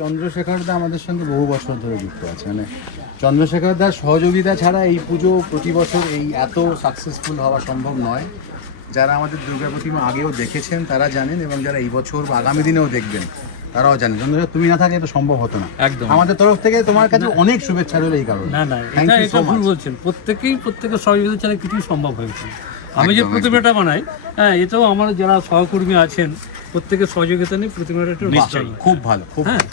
চন্দ্রশেখর দা আমাদের সঙ্গে বহু বছর ধরে যুক্ত আছে, মানে চন্দ্রশেখর দার সহযোগিতা ছাড়া এই পুজো প্রতি বছর এই এত সাকসেসফুল হওয়া সম্ভব নয়। যারা আমাদের দুর্গা প্রতিমা আগেও দেখেছেন তারা জানেন, এবং যারা এই বছর বা আগামী দিনেও দেখবেন তারাও জানেন। চন্দ্রশেখর, তুমি না থাকলে এটা সম্ভব হতো না। একদম আমাদের তরফ থেকে তোমার কাছে অনেক শুভেচ্ছা রইল এই কারণে। না না, এটা ভুল বলছেন। প্রত্যেকের সহযোগিতা ছাড়া কিছুই সম্ভব হয়েছে। আমি যে প্রতিমাটা বানাই, হ্যাঁ, এতেও আমার যারা সহকর্মী আছেন প্রত্যেকের সহযোগিতা নিয়ে প্রতিমাটা একটু নিশ্চয়ই খুব ভালো, খুব হ্যাঁ।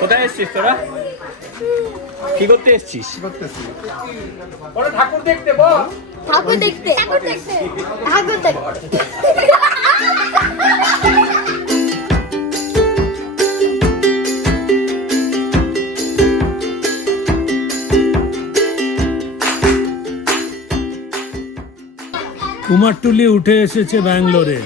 কোথায় এসছিস তোরা? কি করতে এসছিস? ওরা ঠাকুর দেখতে বল। ঠাকুর দেখতে ঠাকুর দেখতে ঠাকুর দেখতে। কুমারটুলি উঠে এসেছে ব্যাঙ্গালোরে।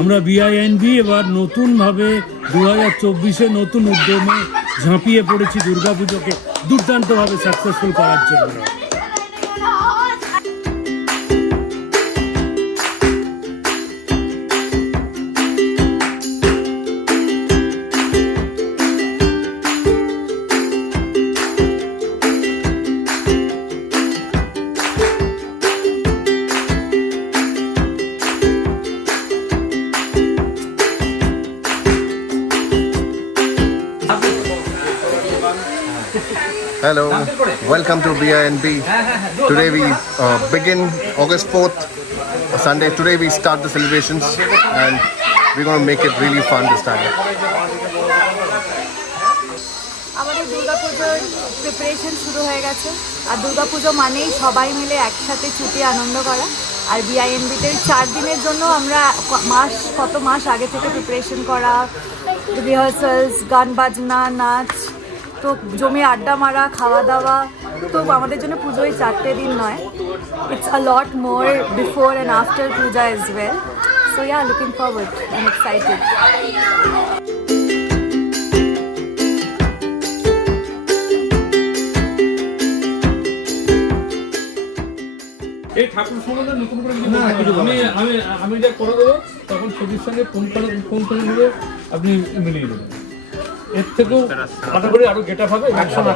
আমরা বিআইএনবি এবার নতুনভাবে 2024-এ নতুন উদ্যমে ঝাঁপিয়ে পড়েছি দুর্গাপুজোকে দুর্দান্তভাবে সাকসেসফুল করার জন্য। Hello, welcome to BINB. Today we begin August 4th, Sunday. Today we start the celebrations and we're going to make it really fun this time. আমাদের দুর্গাপুজোর প্রিপারেশন শুরু হয়ে গেছে, আর দুর্গাপুজো মানেই সবাই মিলে একসাথে ছুটি আনন্দ করা। আর বিআইএনবিতে 4 দিনের জন্য আমরা কত মাস আগে থেকে প্রিপারেশন করা, রিহার্সালস, গান বাজনা, নাচ, তো জমে আড্ডা মারা, খাওয়া দাওয়া। তো আমাদের জন্য পুজোয় 4টে দিন নয়, it's a lot more before and after Puja as well. So yeah, looking forward and excited. এই ঠাকুর সম্বন্ধে নতুন করে আমি এটা করে দেবো, তখন ছবির সঙ্গে ফোন করে নিয়ে আপনি মিলিয়ে দেবেন। এর থেকেও আলাদা করে আরো গেট আপ হবে। একদম।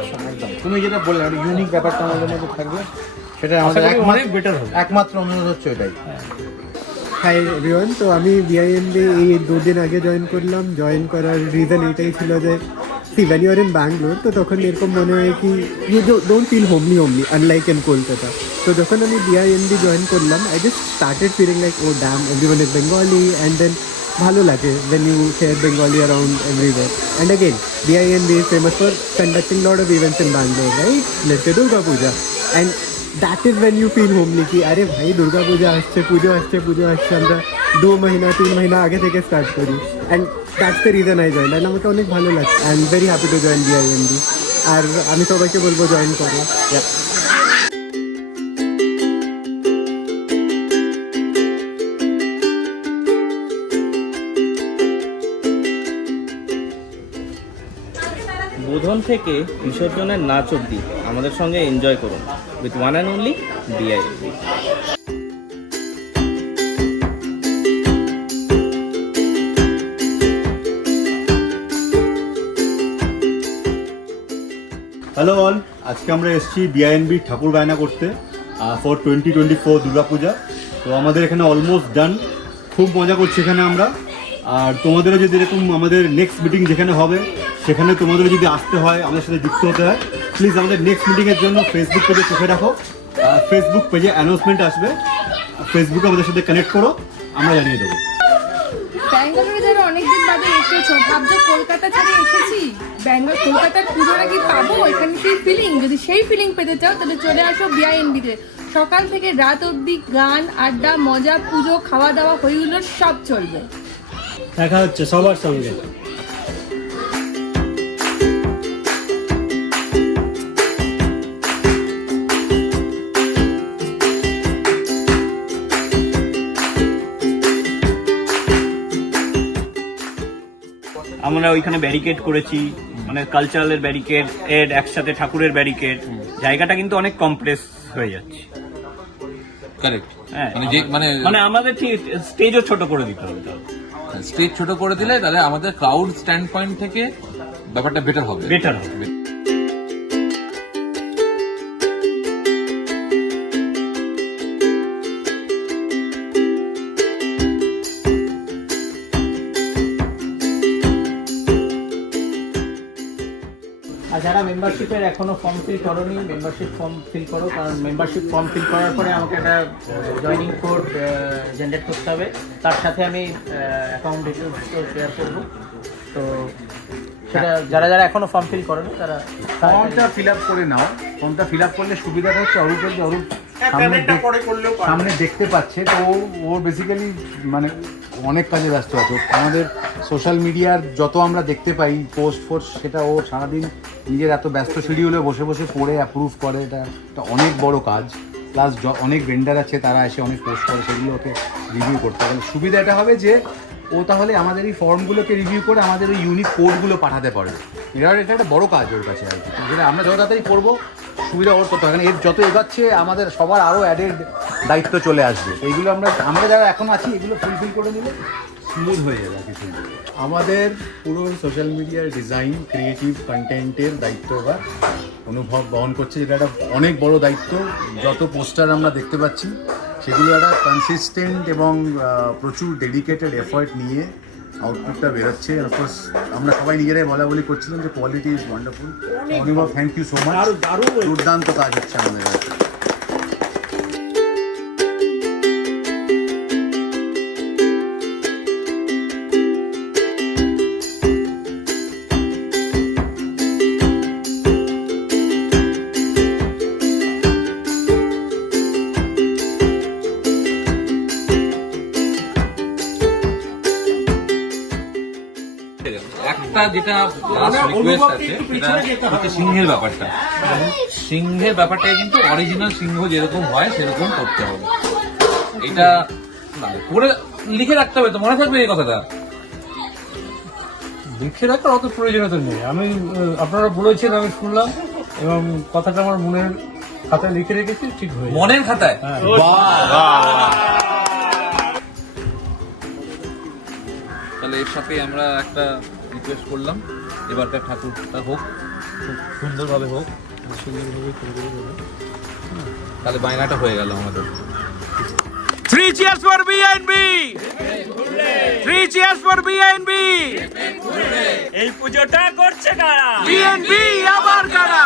তুমি যেটা বললে একটা ইউনিক ব্যাপারটা আমাদের মধ্যে থাকবে, সেটা আমাদের অনেক বেটার হবে। একমাত্র অনুরোধ হচ্ছে এটাই। হাই এভরিওয়ান, তো আমি বিআইএনবি এই 2 দিন আগে জয়েন করলাম। জয়েন করার রিজন এটাই ছিল যে when you're in Bangalore, তো তখন এরকম মনে হয় কি you don't feel homely unlike in Kolkata. তো যখন আমি বিআইএনবি জয়েন করলাম, I just started feeling like oh damn, everyone is Bengali, and then ভালো লাগে when you hear Bengali around everywhere. And again, BINB is famous for conducting lot of events in Bangalore, right? Let's say Durga Puja. And that is when you feel homely ki are bhai Durga Puja আসছে, পুজো আসছে, আমরা 2 মহিনা 3 মহিনা আগে থেকে start করি। And that's the reason I joined. And আমাকে অনেক ভালো লাগছে। I am very happy to join BINB. আর আমি সবাইকে বলবো জয়েন করো। বোধন থেকে বিসর্জনের নাচ অব্দি আমাদের সঙ্গে এনজয় করুন with one and only BINB. Hello all, আজকে আমরা এসেছি বিআইএনবি ঠাকুর বায়না করতে ফর 2024 দুর্গাপূজা। তো আমাদের এখানে অলমোস্ট ডান, খুব মজা করছি এখানে আমরা। আর তোমাদেরও যদি এরকম আমাদের নেক্সট মিটিং যেখানে হবে সেখানে তোমাদেরও যদি আসতে হয়, আমাদের সাথে যুক্ত হতে হয়, প্লিজ আমাদের নেক্সট মিটিংয়ের জন্য ফেসবুক পেজে চোখে রাখো। ফেসবুক পেজে অ্যানাউন্সমেন্ট আসবে, ফেসবুকে আমাদের সাথে কানেক্ট করো, আমরা জানিয়ে দেবো। ব্যাঙ্গালোরে যারা অনেকদিন বাদে এসেছো, ভাবছো কলকাতা ছেড়ে এসেছি, কলকাতার পুজোটা কি পাবো, এখানে সেই ফিলিং, যদি সেই ফিলিং পেতে চাও তাহলে চলে আসো বিআইএনবিতে। সকাল থেকে রাত অবধি গান, আড্ডা, মজা, পুজো, খাওয়া দাওয়া, হইহুল্লোড় সব চলবে। দেখা হচ্ছে সবার সঙ্গে। আমরা ওইখানে ব্যারিকেড করেছি, মানে কালচারালের ব্যারিকেড একসাথে ঠাকুরের ব্যারিকেড। জায়গাটা কিন্তু অনেক কমপ্লেক্স হয়ে যাচ্ছে। কারেক্ট। হ্যাঁ, মানে যে মানে মানে আমাদের ঠিক স্টেজও ছোট করে দিতে হবে। স্টেজ ছোট করে দিলে তাহলে আমাদের ক্রাউড স্ট্যান্ড পয়েন্ট থেকে ব্যাপারটা বেটার হবে। বেটার হবে। আর যারা মেম্বারশিপের এখনো ফর্ম ফিল করোনি, মেম্বারশিপ ফর্ম ফিল করো, কারণ মেম্বারশিপ ফর্ম ফিল করার পরে আমাকে একটা জয়েনিং কোড জেনারেট করতে হবে, তার সাথে আমি অ্যাকাউন্ট ডিটেলস শেয়ার করব। তো সেটা যারা যারা এখনো ফর্ম ফিল করেনি তারা ফর্মটা ফিল আপ করে নাও। ফর্মটা ফিল আপ করলে সুবিধাটা হচ্ছে অরূপের যে অরূপ সামনে দেখতে পাচ্ছে, তো ও বেসিক্যালি মানে অনেক কাজে ব্যস্ত আছে। আমাদের সোশ্যাল মিডিয়ার যত আমরা দেখতে পাই পোস্ট ফোস্ট, সেটা ও সারাদিন নিজের এত ব্যস্ত শিডিউলে বসে বসে পড়ে অ্যাপ্রুভ করে। এটা অনেক বড় কাজ। প্লাস অনেক ভেন্ডার আছে, তারা এসে অনেক পোস্ট করে, সেগুলো ওকে রিভিউ করতে হবে। সুবিধা এটা হবে যে ও তাহলে আমাদের এই ফর্মগুলোকে রিভিউ করে আমাদের ওই ইউনিক কোডগুলো পাঠাতে পারবে। এটা একটা বড় কাজ ওর কাছে আর কি। যেটা আমরা যত তাড়াতাড়ি করবো সুবিধা ওর করতে হবে, কারণ এর যত এগাচ্ছে আমাদের সবার আরও অ্যাডেড দায়িত্ব চলে আসবে। এইগুলো আমরা যারা এখন আছি এগুলো ফুলফিল করে নিলে স্মুথ হয়ে যাবে কিছু। আমাদের পুরো সোশ্যাল মিডিয়ার ডিজাইন, ক্রিয়েটিভ কন্টেন্টের দায়িত্ব এবার অনুভব বহন করছে, যেটা একটা অনেক বড় দায়িত্ব। যত পোস্টার আমরা দেখতে পাচ্ছি সেগুলো একটা কনসিস্টেন্ট এবং প্রচুর ডেডিকেটেড এফার্ট নিয়ে আউটপুটটা বেরোচ্ছে। অফকোর্স আমরা সবাই নিজেরাই বলা করছিলাম যে কোয়ালিটি ইজ ওয়ান্ডারফুল। অনুভব, থ্যাংক ইউ সো মাচ। দুর্দান্ত কাজ হচ্ছে আমাদের কাছে। একটা যেটা লাস্ট রিকোয়েস্ট আছে সেটা হচ্ছে সিংহের ব্যাপারটা। সিংহের ব্যাপারটাই কিন্তু অরিজিনাল সিংহ যেরকম হয় সেরকম করতে হবে। এটা করে লিখে রাখতে হবে, তো মনে থাকবে এই কথাটা। লিখে রাখার অত প্রয়োজনীয়তা নেই। আমি আপনারা বলেছেন, আমি শুনলাম এবং কথাটা আমার মনের খাতায় লিখে রেখেছি, ঠিক হয়ে মনের খাতায়। তাহলে এর সাথে আমরা একটা রিকোয়েস্ট করলাম, এবারকার ঠাকুরটা হোক, খুব সুন্দরভাবে হোক, তাহলে বায়নাটা হয়ে গেল আমাদের। 3 cheers for BNB! 3 cheers for BNB! এই পুজোটা করছে কারা? BNB আবার কারা?